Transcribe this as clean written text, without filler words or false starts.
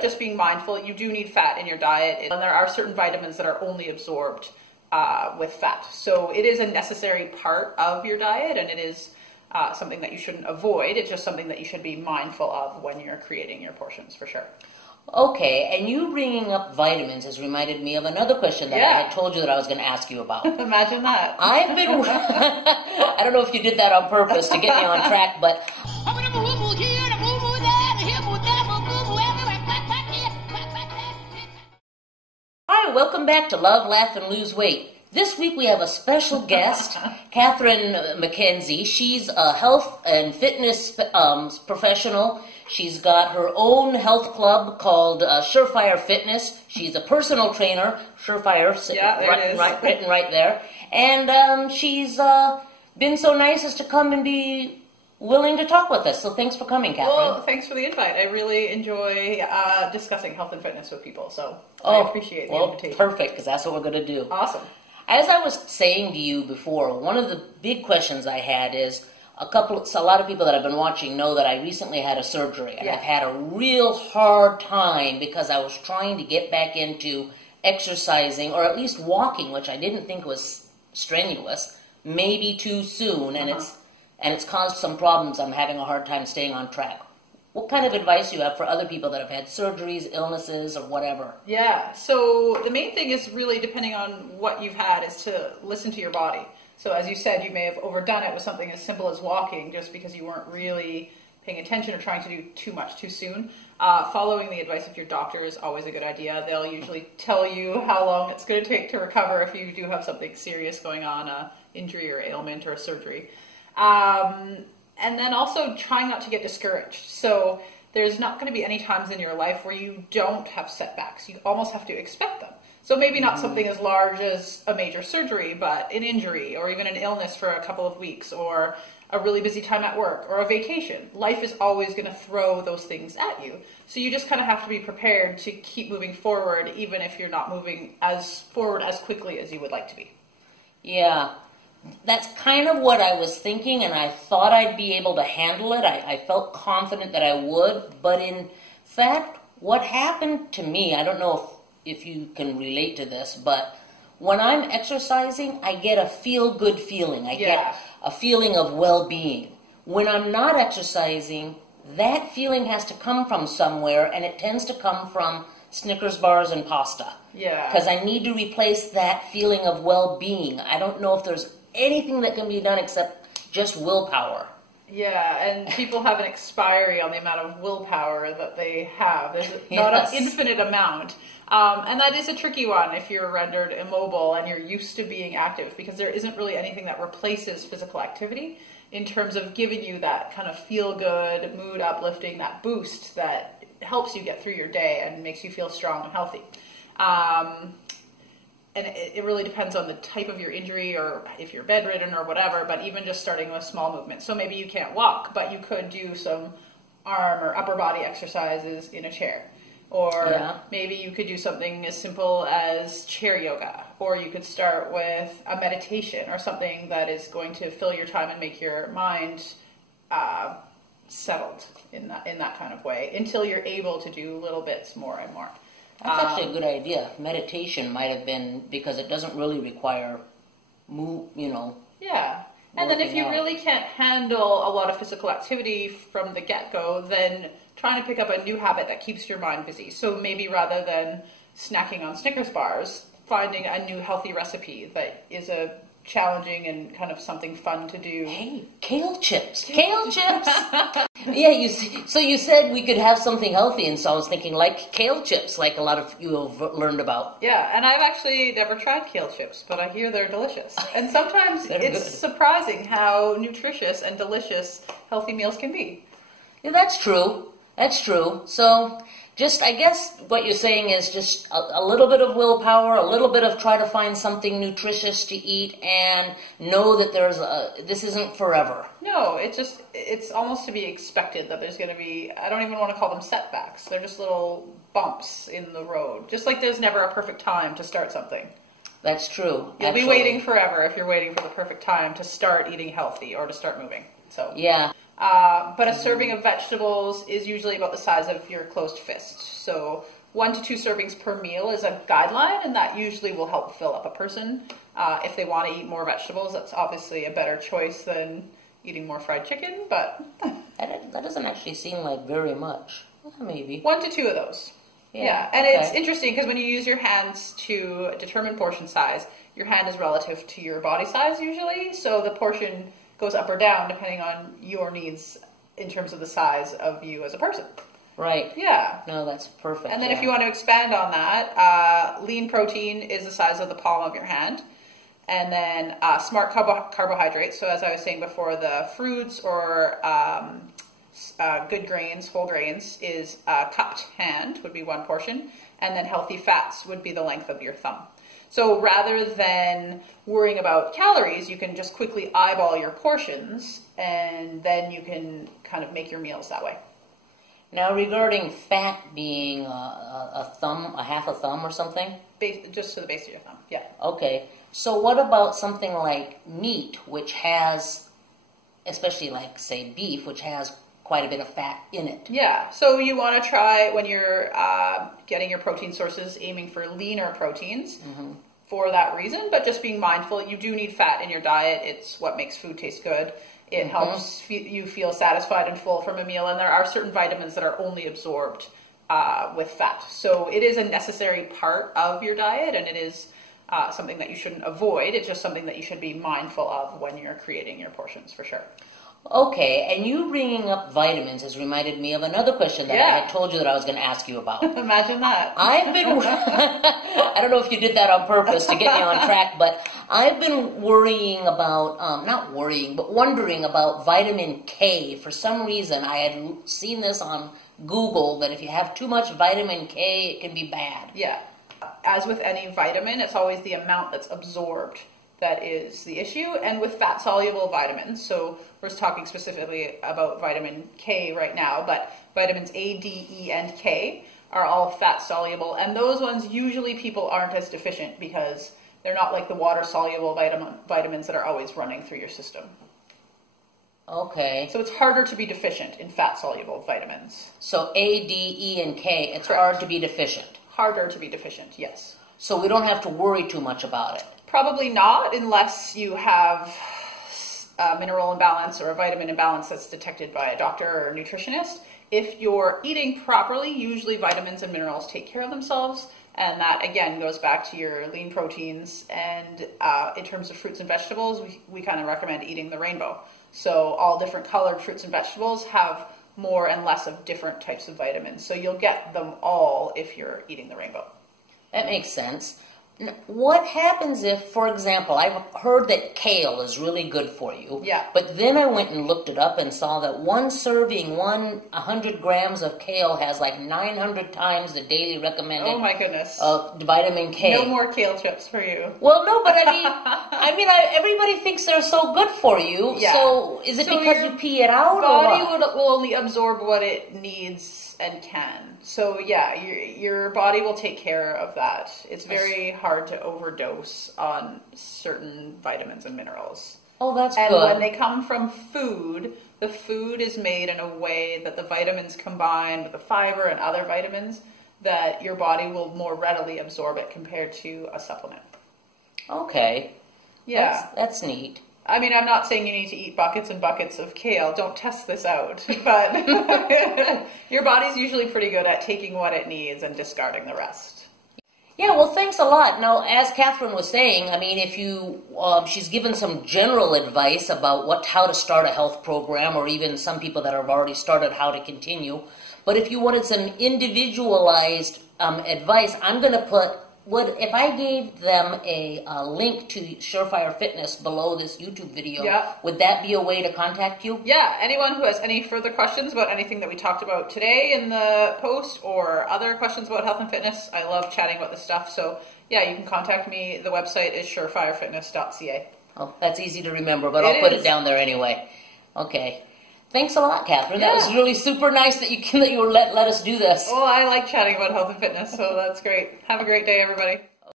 Just being mindful, you do need fat in your diet, and there are certain vitamins that are only absorbed with fat. So it is a necessary part of your diet, and it is something that you shouldn't avoid. It's just something that you should be mindful of when you're creating your portions, for sure. Okay, and you bringing up vitamins has reminded me of another question that I had told you that I was going to ask you about. Imagine that. I've been, I don't know if you did that on purpose to get me on track, but hi, welcome back to Love, Laugh, and Lose Weight. This week we have a special guest, Catherine McKenzie. She's a health and fitness professional. She's got her own health club called Surefire Fitness. She's a personal trainer, Surefire, written right there. And she's been so nice as to come and be willing to talk with us. So thanks for coming, Catherine. Well, thanks for the invite. I really enjoy discussing health and fitness with people, so I appreciate the invitation. Perfect, because that's what we're going to do. Awesome. As I was saying to you before, one of the big questions I had is, a lot of people that have been watching know that I recently had a surgery, and I've had a real hard time because I was trying to get back into exercising, or at least walking, which I didn't think was strenuous, maybe too soon, and it's caused some problems. I'm having a hard time staying on track. What kind of advice do you have for other people that have had surgeries, illnesses, or whatever? Yeah, so the main thing is really, depending on what you've had, is to listen to your body. So as you said, you may have overdone it with something as simple as walking just because you weren't really paying attention or trying to do too much too soon. Following the advice of your doctor is always a good idea. They'll usually tell you how long it's going to take to recover if you do have something serious going on, an injury or ailment or a surgery. And then also trying not to get discouraged. So there's not going to be any times in your life where you don't have setbacks. You almost have to expect them. So maybe not something as large as a major surgery, but an injury or even an illness for a couple of weeks or a really busy time at work or a vacation. Life is always going to throw those things at you. So you just kind of have to be prepared to keep moving forward, even if you're not moving as forward as quickly as you would like to be. Yeah. That's kind of what I was thinking, and I thought I'd be able to handle it. I felt confident that I would, but in fact, what happened to me, I don't know if you can relate to this, but when I'm exercising, I get a feel-good feeling. I get a feeling of well-being. When I'm not exercising, that feeling has to come from somewhere, and it tends to come from Snickers bars and pasta. Yeah. Because I need to replace that feeling of well-being. I don't know if there's anything that can be done except just willpower. Yeah, and people have an expiry on the amount of willpower that they have. There's not an infinite amount. And that is a tricky one if you're rendered immobile and you're used to being active, because there isn't really anything that replaces physical activity in terms of giving you that kind of feel-good, mood uplifting, that boost that helps you get through your day and makes you feel strong and healthy. And it really depends on the type of your injury or if you're bedridden or whatever, but even just starting with small movements. So maybe you can't walk, but you could do some arm or upper body exercises in a chair. Or maybe you could do something as simple as chair yoga. Or you could start with a meditation or something that is going to fill your time and make your mind settled in that kind of way until you're able to do little bits more and more. That's actually a good idea. Meditation might have been, because it doesn't really require Yeah. And then if you really can't handle a lot of physical activity from the get-go, then trying to pick up a new habit that keeps your mind busy. So maybe rather than snacking on Snickers bars, finding a new healthy recipe that is a challenging and kind of something fun to do. Hey, kale chips. Kale chips! Yeah, so you said we could have something healthy, and so I was thinking like kale chips, like a lot of you have learned about. Yeah, and I've actually never tried kale chips, but I hear they're delicious. And sometimes it's surprising how nutritious and delicious healthy meals can be. Yeah, that's true. That's true. So just, I guess what you're saying is just a little bit of willpower, a little bit of try to find something nutritious to eat, and know that this isn't forever. No, it's almost to be expected that there's going to be, I don't even want to call them setbacks. They're just little bumps in the road. Just like there's never a perfect time to start something. That's true. You'll be waiting forever if you're waiting for the perfect time to start eating healthy or to start moving. So yeah. But a serving of vegetables is usually about the size of your closed fist. So 1 to 2 servings per meal is a guideline, and that usually will help fill up a person. If they want to eat more vegetables, that's obviously a better choice than eating more fried chicken, but... That doesn't actually seem like very much. Maybe. 1 to 2 of those. Yeah. And it's interesting because when you use your hands to determine portion size, your hand is relative to your body size usually, so the portion goes up or down depending on your needs in terms of the size of you as a person. Right. Yeah. No, that's perfect. And then if you want to expand on that, lean protein is the size of the palm of your hand. And then smart carbohydrates, so as I was saying before, the fruits or good grains, whole grains, is cupped hand would be 1 portion. And then healthy fats would be the length of your thumb. So rather than worrying about calories, you can just quickly eyeball your portions, and then you can kind of make your meals that way. Now, regarding fat being a thumb, a half a thumb or something? Just to the base of your thumb, yeah. Okay. So what about something like meat, which has, especially like, say, beef, which has quite a bit of fat in it? Yeah. So you want to try, when you're getting your protein sources, aiming for leaner proteins for that reason, but just being mindful, you do need fat in your diet. It's what makes food taste good. It helps you feel satisfied and full from a meal, and there are certain vitamins that are only absorbed with fat. So it is a necessary part of your diet, and it is something that you shouldn't avoid. It's just something that you should be mindful of when you're creating your portions, for sure. Okay, and you bringing up vitamins has reminded me of another question that I had told you that I was going to ask you about. Imagine that. I've been, I don't know if you did that on purpose to get me on track, but I've been worrying about, not worrying, but wondering about vitamin K. For some reason, I had seen this on Google that if you have too much vitamin K, it can be bad. Yeah. As with any vitamin, it's always the amount that's absorbed that is the issue. And with fat-soluble vitamins, so we're talking specifically about vitamin K right now, but vitamins A, D, E, and K are all fat-soluble. And those ones, usually people aren't as deficient because they're not like the water-soluble vitamins that are always running through your system. Okay. So it's harder to be deficient in fat-soluble vitamins. So A, D, E, and K, it's Correct. hard to be deficient. Harder to be deficient, yes. So we don't have to worry too much about it. Probably not, unless you have a mineral imbalance or a vitamin imbalance that's detected by a doctor or a nutritionist. If you're eating properly, usually vitamins and minerals take care of themselves. And that, again, goes back to your lean proteins. And in terms of fruits and vegetables, we kind of recommend eating the rainbow. So all different colored fruits and vegetables have more and less of different types of vitamins. So you'll get them all if you're eating the rainbow. That makes sense. What happens if, for example, I've heard that kale is really good for you. Yeah. But then I went and looked it up and saw that one serving, 100 grams of kale has like 900 times the daily recommended. Oh my goodness. Vitamin K. No more kale chips for you. Well, no, but everybody thinks they're so good for you. Yeah. So is it because you pee it out, or body what? will only absorb what it needs and can. So yeah, your body will take care of that. It's very hard to overdose on certain vitamins and minerals. Oh, that's good. And when they come from food, the food is made in a way that the vitamins combine with the fiber and other vitamins that your body will more readily absorb it compared to a supplement. Okay. Yeah. That's neat. I mean, I'm not saying you need to eat buckets and buckets of kale. Don't test this out. But your body's usually pretty good at taking what it needs and discarding the rest. Yeah, well, thanks a lot. Now, as Catherine was saying, I mean, if you, she's given some general advice about how to start a health program, or even some people that have already started how to continue. But if you wanted some individualized advice, I'm going to put, if I gave them a link to Surefire Fitness below this YouTube video, would that be a way to contact you? Yeah, anyone who has any further questions about anything that we talked about today in the post, or other questions about health and fitness, I love chatting about this stuff. So yeah, you can contact me. The website is surefirefitness.ca. Oh, that's easy to remember, but I'll put it down there anyway. Okay. Thanks a lot, Catherine. That was really super nice that you let us do this. Well, I like chatting about health and fitness, so that's great. Have a great day, everybody.